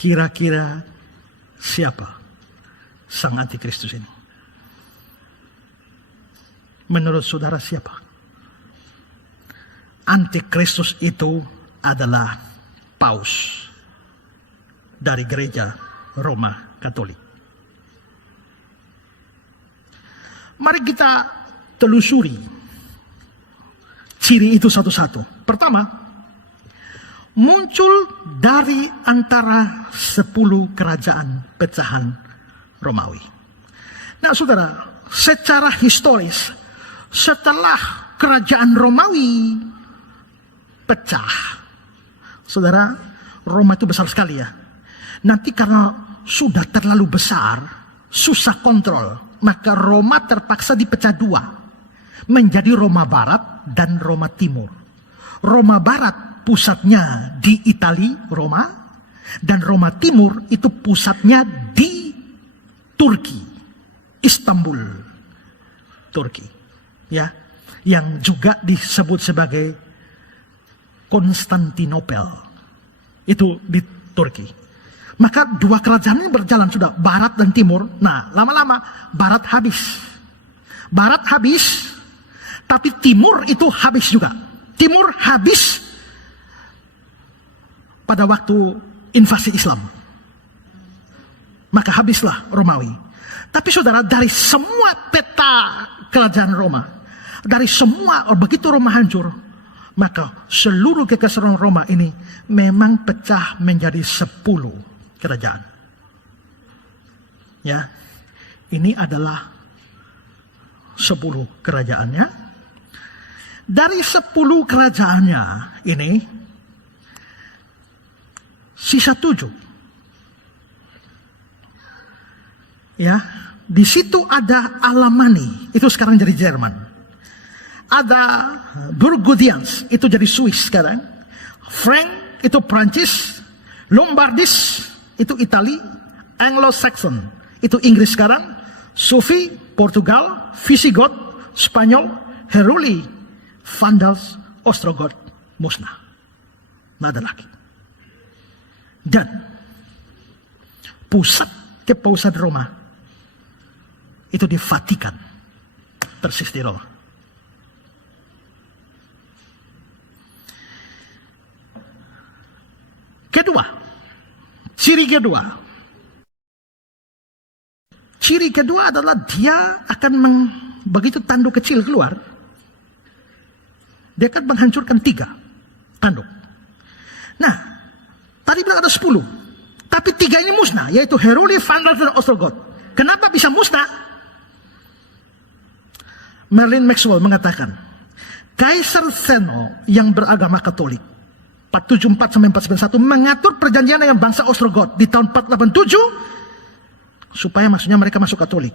Kira-kira siapa sang antikristus ini? Menurut saudara siapa? Antikristus itu adalah paus dari gereja Roma Katolik. Mari kita telusuri ciri itu satu-satu. Pertama, muncul dari antara 10 kerajaan pecahan Romawi. Nah saudara, secara historis, setelah kerajaan Romawi pecah, saudara, Roma itu besar sekali ya. Nanti karena sudah terlalu besar, susah kontrol, maka Roma terpaksa dipecah dua, menjadi Roma Barat dan Roma Timur. Roma Barat pusatnya di Italia, Roma, dan Roma Timur itu pusatnya di Turki, Istanbul, Turki, ya, yang juga disebut sebagai Konstantinopel, itu di Turki. Maka dua kerajaan ini berjalan sudah, Barat dan Timur. Nah, lama-lama Barat habis. Barat habis, tapi Timur itu habis juga. Timur habis pada waktu invasi Islam. Maka habislah Romawi. Tapi saudara, dari semua peta kerajaan Roma, dari semua, begitu Roma hancur, maka seluruh kekaisaran Roma ini memang pecah menjadi 10 kerajaan. Ya, ini adalah 10 kerajaannya. Dari 10 kerajaannya ini, sisa 7. Ya, di situ ada Alamani, itu sekarang jadi Jerman. Ada Burgundians, itu jadi Swiss sekarang. Frank itu Prancis. Lombardis itu Itali. Anglo-Saxon itu Inggris sekarang. Sufi Portugal. Visigoth Spanyol. Heruli Vandals Ostrogoth musnah. Nggak ada lagi. Dan pusat kepausan Roma itu di Vatikan, persis di Roma. Kedua, ciri kedua adalah dia akan begitu tanduk kecil keluar, dia akan menghancurkan 3 tanduk. Nah, tadi bilang ada 10, tapi 3 ini musnah, yaitu Heruli, Vandals, dan Ostrogoth. Kenapa bisa musnah? Merlin Maxwell mengatakan, Kaisar Zeno yang beragama Katolik 474 sampai 491 mengatur perjanjian dengan bangsa Ostrogoth di tahun 487 supaya maksudnya mereka masuk Katolik,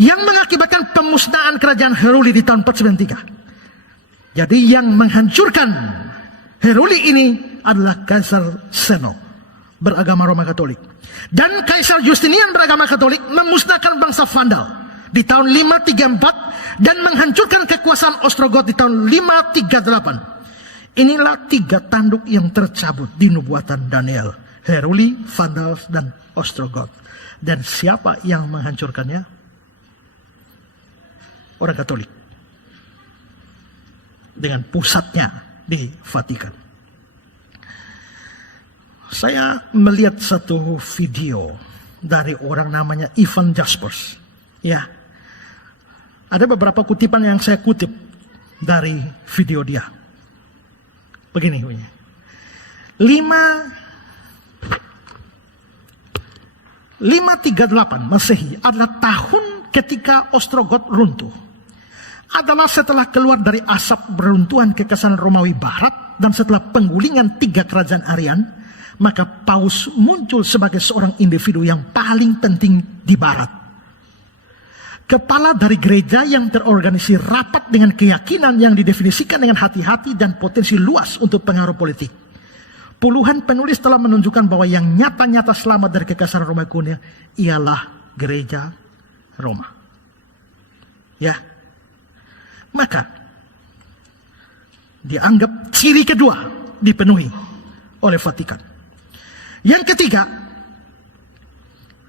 yang mengakibatkan pemusnahan kerajaan Heruli di tahun 493. Jadi yang menghancurkan Heruli ini adalah Kaisar Zeno beragama Roma Katolik, dan Kaisar Justinian beragama Katolik memusnahkan bangsa Vandal di tahun 534 dan menghancurkan kekuasaan Ostrogoth di tahun 538. Inilah 3 tanduk yang tercabut di nubuatan Daniel. Heruli, Vandals, dan Ostrogoth. Dan siapa yang menghancurkannya? Orang Katolik. Dengan pusatnya di Vatikan. Saya melihat satu video dari orang namanya Ivan Jaspers. Ya, ada beberapa kutipan yang saya kutip dari video dia. Begini bunyinya. 538 Masehi adalah tahun ketika Ostrogoth runtuh. Adalah setelah keluar dari asap beruntuhan kekaisaran Romawi Barat dan setelah penggulingan 3 kerajaan Arian, maka Paus muncul sebagai seorang individu yang paling penting di Barat. Kepala dari gereja yang terorganisir rapat dengan keyakinan yang didefinisikan dengan hati-hati dan potensi luas untuk pengaruh politik. Puluhan penulis telah menunjukkan bahwa yang nyata-nyata selamat dari kekaisaran Roma kuno ialah gereja Roma. Ya, maka dianggap ciri kedua dipenuhi oleh Vatikan. Yang ketiga,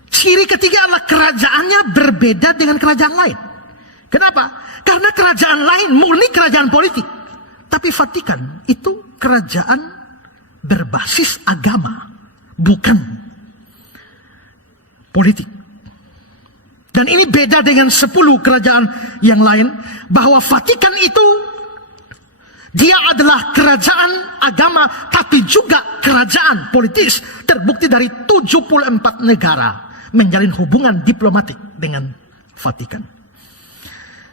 ciri ketiga adalah kerajaannya berbeda dengan kerajaan lain. Kenapa? Karena kerajaan lain murni kerajaan politik. Tapi Vatikan itu kerajaan berbasis agama, bukan politik. Dan ini beda dengan 10 kerajaan yang lain, bahwa Vatikan itu dia adalah kerajaan agama tapi juga kerajaan politis. Terbukti dari 74 negara menjalin hubungan diplomatik dengan Vatikan.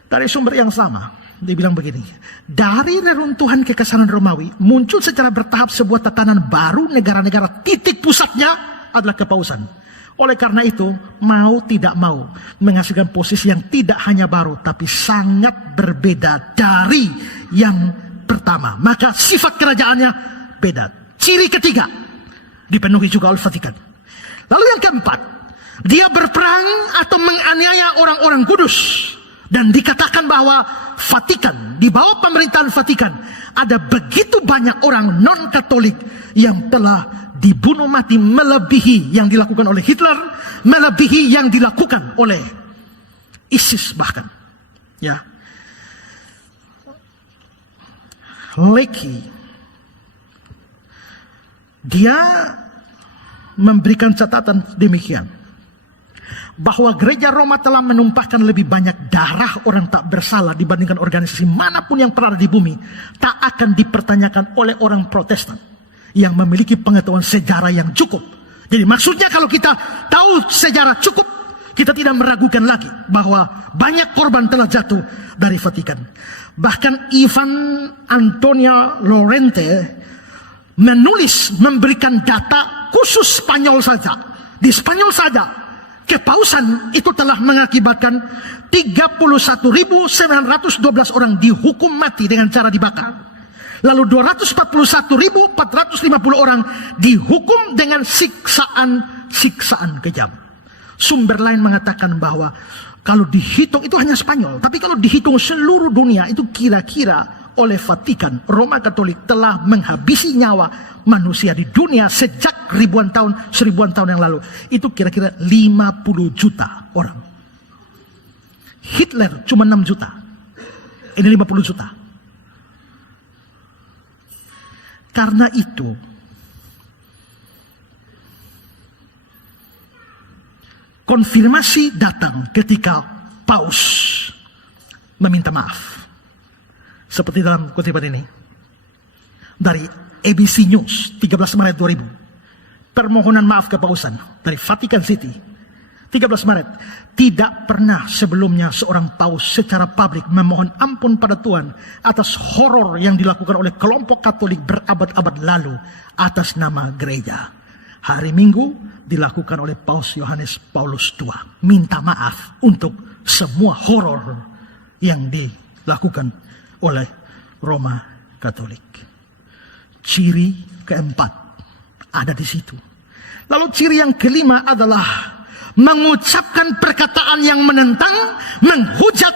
Dari sumber yang sama, dibilang begini, dari reruntuhan kekaisaran Romawi muncul secara bertahap sebuah tatanan baru negara-negara titik pusatnya adalah kepausan. Oleh karena itu, mau tidak mau menghasilkan posisi yang tidak hanya baru tapi sangat berbeda dari yang pertama. Maka sifat kerajaannya beda. Ciri ketiga dipenuhi juga oleh Vatikan. Lalu yang keempat, dia berperang atau menganiaya orang-orang kudus. Dan dikatakan bahwa Vatikan, di bawah pemerintahan Vatikan, ada begitu banyak orang non-Katolik yang telah dibunuh mati, melebihi yang dilakukan oleh Hitler, melebihi yang dilakukan oleh ISIS bahkan. Ya. Lecky, dia memberikan catatan demikian, bahwa gereja Roma telah menumpahkan lebih banyak darah orang tak bersalah dibandingkan organisasi manapun yang pernah ada di bumi, tak akan dipertanyakan oleh orang Protestan yang memiliki pengetahuan sejarah yang cukup. Jadi maksudnya kalau kita tahu sejarah cukup, kita tidak meragukan lagi bahwa banyak korban telah jatuh dari Vatikan. Bahkan Ivan Antonio Lorente menulis, memberikan data khusus Spanyol saja. Di Spanyol saja, kepausan itu telah mengakibatkan 31.912 orang dihukum mati dengan cara dibakar. Lalu 241.450 orang dihukum dengan siksaan kejam. Sumber lain mengatakan bahwa kalau dihitung, itu hanya Spanyol, tapi kalau dihitung seluruh dunia, itu kira-kira oleh Vatikan, Roma Katolik telah menghabisi nyawa manusia di dunia sejak seribuan tahun yang lalu. Itu kira-kira 50 juta orang. Hitler cuma 6 juta. Ini 50 juta. Karena itu, konfirmasi datang ketika Paus meminta maaf. Seperti dalam kutipan ini dari ABC News 13 Maret 2000. Permohonan maaf kepausan dari Vatican City 13 Maret. Tidak pernah sebelumnya seorang paus secara publik memohon ampun pada Tuhan atas horor yang dilakukan oleh kelompok Katolik berabad-abad lalu atas nama gereja. Hari Minggu dilakukan oleh Paus Yohanes Paulus II. Minta maaf untuk semua horor yang dilakukan oleh Roma Katolik. Ciri keempat ada di situ. Lalu ciri yang kelima adalah mengucapkan perkataan yang menentang, menghujat,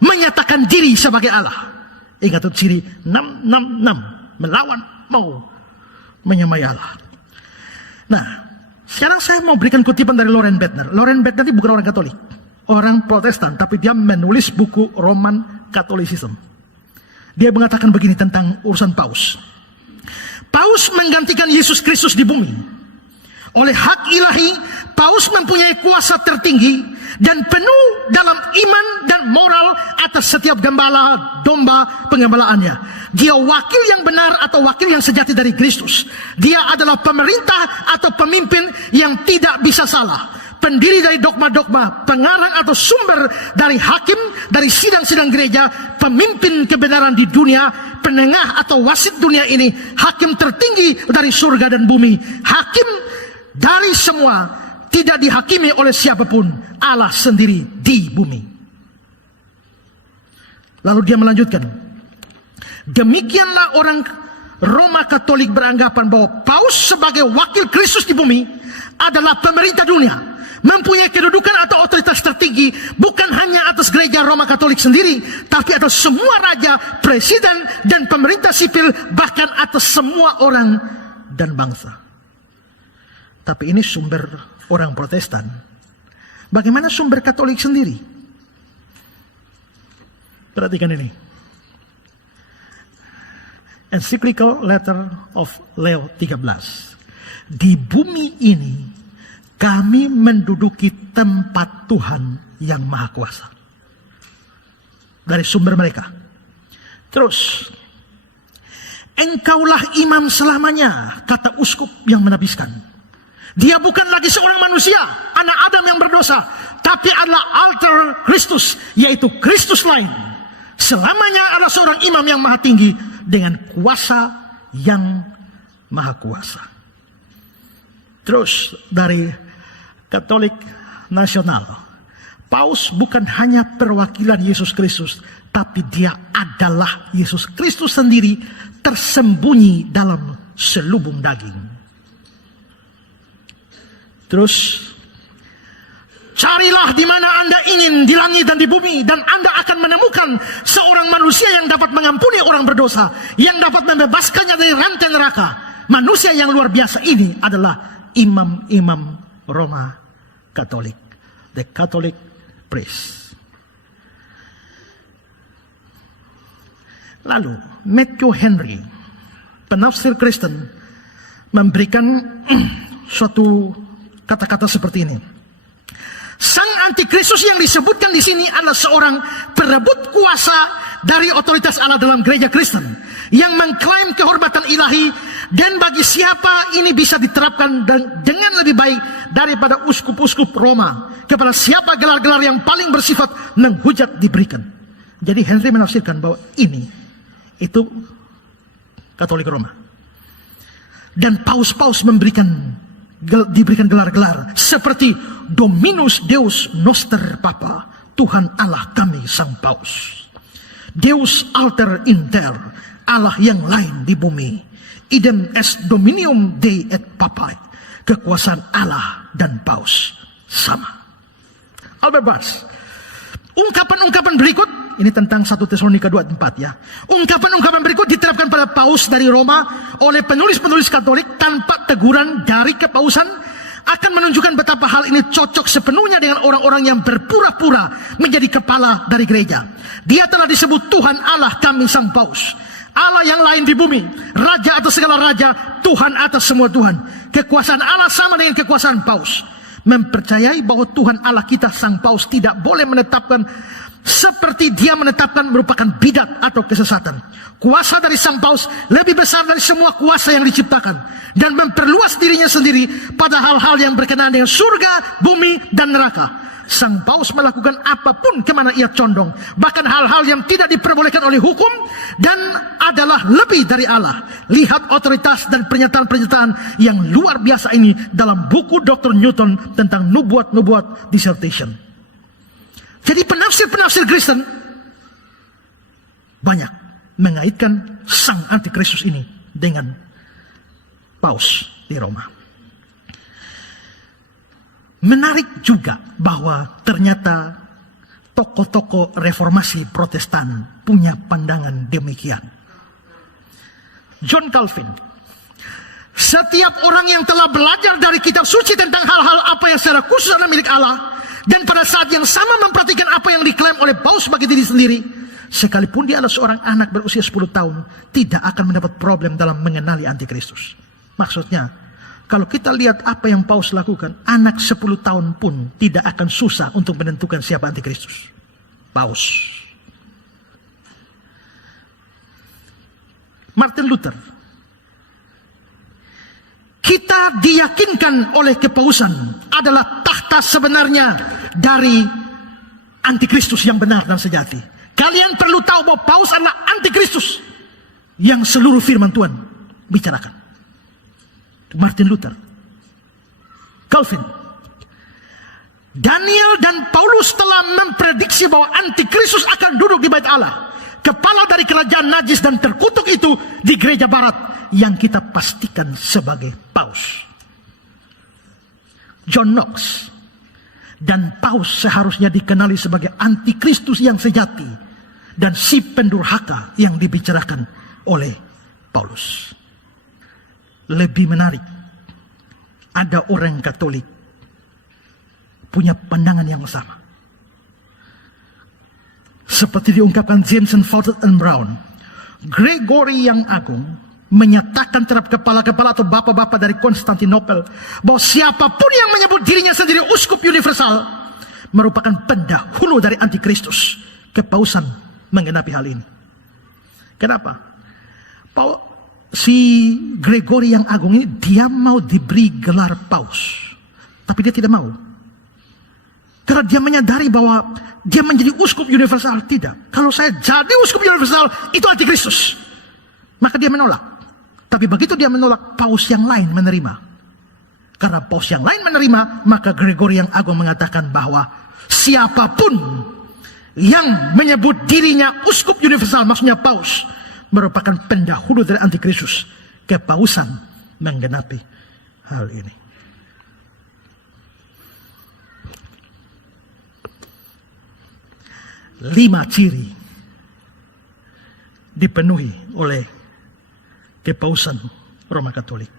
menyatakan diri sebagai Allah. Ingat itu ciri 666, melawan, mau menyamai Allah. Nah, sekarang saya mau berikan kutipan dari Loren Bettner. Loren Bettner ini bukan orang Katolik, orang Protestan, tapi dia menulis buku Roman Catholicism. Dia mengatakan begini tentang urusan Paus. Paus menggantikan Yesus Kristus di bumi. Oleh hak ilahi, Paus mempunyai kuasa tertinggi dan penuh dalam iman dan moral atas setiap gembala domba penggembalaannya. Dia wakil yang benar atau wakil yang sejati dari Kristus. Dia adalah pemerintah atau pemimpin yang tidak bisa salah. Pendiri dari dogma-dogma, pengarang atau sumber dari hakim, dari sidang-sidang gereja, pemimpin kebenaran di dunia, penengah atau wasit dunia ini, hakim tertinggi dari surga dan bumi, hakim dari semua, tidak dihakimi oleh siapapun, Allah sendiri di bumi. Lalu dia melanjutkan, demikianlah orang Roma Katolik beranggapan bahwa Paus sebagai wakil Kristus di bumi adalah pemerintah dunia, mempunyai kedudukan atau otoritas tertinggi bukan hanya atas gereja Roma Katolik sendiri, tapi atas semua raja, presiden, dan pemerintah sipil, bahkan atas semua orang dan bangsa. Tapi ini sumber orang Protestan. Bagaimana sumber Katolik sendiri? Perhatikan ini. Encyclical Letter of Leo 13. Di bumi ini kami menduduki tempat Tuhan yang Maha Kuasa. Dari sumber mereka. Terus, engkaulah imam selamanya, kata uskup yang menabiskan. Dia bukan lagi seorang manusia, anak Adam yang berdosa, tapi adalah alter Kristus, yaitu Kristus lain. Selamanya adalah seorang imam yang maha tinggi dengan kuasa yang maha kuasa. Terus dari Katolik Nasional, Paus bukan hanya perwakilan Yesus Kristus, tapi dia adalah Yesus Kristus sendiri tersembunyi dalam selubung daging. Terus, carilah di mana Anda ingin, di langit dan di bumi, dan Anda akan menemukan seorang manusia yang dapat mengampuni orang berdosa, yang dapat membebaskannya dari rantai neraka. Manusia yang luar biasa ini adalah imam-imam Roma Katolik, the Catholic priest. Lalu Matthew Henry, penafsir Kristen, memberikan suatu kata-kata seperti ini. Sang antikristus yang disebutkan di sini adalah seorang perebut kuasa dari otoritas Allah dalam gereja Kristen yang mengklaim kehormatan ilahi, dan bagi siapa ini bisa diterapkan dengan lebih baik daripada uskup-uskup Roma, kepada siapa gelar-gelar yang paling bersifat menghujat diberikan. Jadi Henry menafsirkan bahwa ini itu Katolik Roma, dan paus-paus diberikan gelar-gelar seperti Dominus Deus Noster Papa, Tuhan Allah kami Sang Paus, Deus Alter Inter, Allah yang lain di bumi, idem est Dominium Dei et Papae, kekuasaan Allah dan Paus sama. Albert Barth, ungkapan-ungkapan berikut ini tentang 1 Tesalonika 2:4 ya. Ungkapan-ungkapan berikut diterapkan pada paus dari Roma oleh penulis-penulis Katolik tanpa teguran dari kepausan, akan menunjukkan betapa hal ini cocok sepenuhnya dengan orang-orang yang berpura-pura menjadi kepala dari gereja. Dia telah disebut Tuhan Allah kami Sang Paus, Allah yang lain di bumi, Raja atas segala raja, Tuhan atas semua Tuhan. Kekuasaan Allah sama dengan kekuasaan Paus. Mempercayai bahwa Tuhan Allah kita Sang Paus tidak boleh menetapkan seperti dia menetapkan merupakan bidat atau kesesatan. Kuasa dari Sang Paus lebih besar dari semua kuasa yang diciptakan, dan memperluas dirinya sendiri pada hal-hal yang berkenaan dengan surga, bumi, dan neraka. Sang Paus melakukan apapun kemana ia condong, bahkan hal-hal yang tidak diperbolehkan oleh hukum, dan adalah lebih dari Allah. Lihat otoritas dan pernyataan-pernyataan yang luar biasa ini dalam buku Dr. Newton tentang nubuat-nubuat dissertation. Jadi penafsir-penafsir Kristen banyak mengaitkan sang antikristus ini dengan Paus di Roma. Menarik juga bahwa ternyata tokoh-tokoh reformasi Protestan punya pandangan demikian. John Calvin, setiap orang yang telah belajar dari kitab suci tentang hal-hal apa yang secara khusus adalah milik Allah, dan pada saat yang sama memperhatikan apa yang diklaim oleh Paus bagi diri sendiri, sekalipun dia adalah seorang anak berusia 10 tahun, tidak akan mendapat problem dalam mengenali antikristus. Maksudnya, kalau kita lihat apa yang Paus lakukan, anak 10 tahun pun tidak akan susah untuk menentukan siapa antikristus. Paus. Martin Luther, kita diyakinkan oleh kepausan adalah tahta sebenarnya dari antikristus yang benar dan sejati. Kalian perlu tahu bahwa Paus adalah antikristus yang seluruh firman Tuhan bicarakan. Martin Luther. Calvin, Daniel dan Paulus telah memprediksi bahwa antikristus akan duduk di bait Allah, kepala dari kerajaan najis dan terkutuk itu di gereja barat yang kita pastikan sebagai Paus. John Knox, dan Paus seharusnya dikenali sebagai antikristus yang sejati dan si pendurhaka yang dibicarakan oleh Paulus. Lebih menarik, ada orang Katolik punya pandangan yang sama. Seperti diungkapkan Jameson, Fawcett, and Brown, Gregory yang Agung menyatakan terhadap kepala-kepala atau bapak-bapak dari Konstantinopel bahwa siapapun yang menyebut dirinya sendiri uskup universal merupakan pendahulu dari antikristus. Kepausan menggenapi hal ini. Kenapa? Si Gregory yang Agung ini dia mau diberi gelar paus, tapi dia tidak mau. Karena dia menyadari bahwa dia menjadi uskup universal. Tidak. Kalau saya jadi uskup universal, itu antikristus. Maka dia menolak. Tapi begitu dia menolak, paus yang lain menerima. Karena paus yang lain menerima, maka Gregory yang Agung mengatakan bahwa siapapun yang menyebut dirinya uskup universal, maksudnya paus, merupakan pendahulu dari antikristus. Kepausan menggenapi hal ini. 5 ciri dipenuhi oleh kepausan Roma Katolik.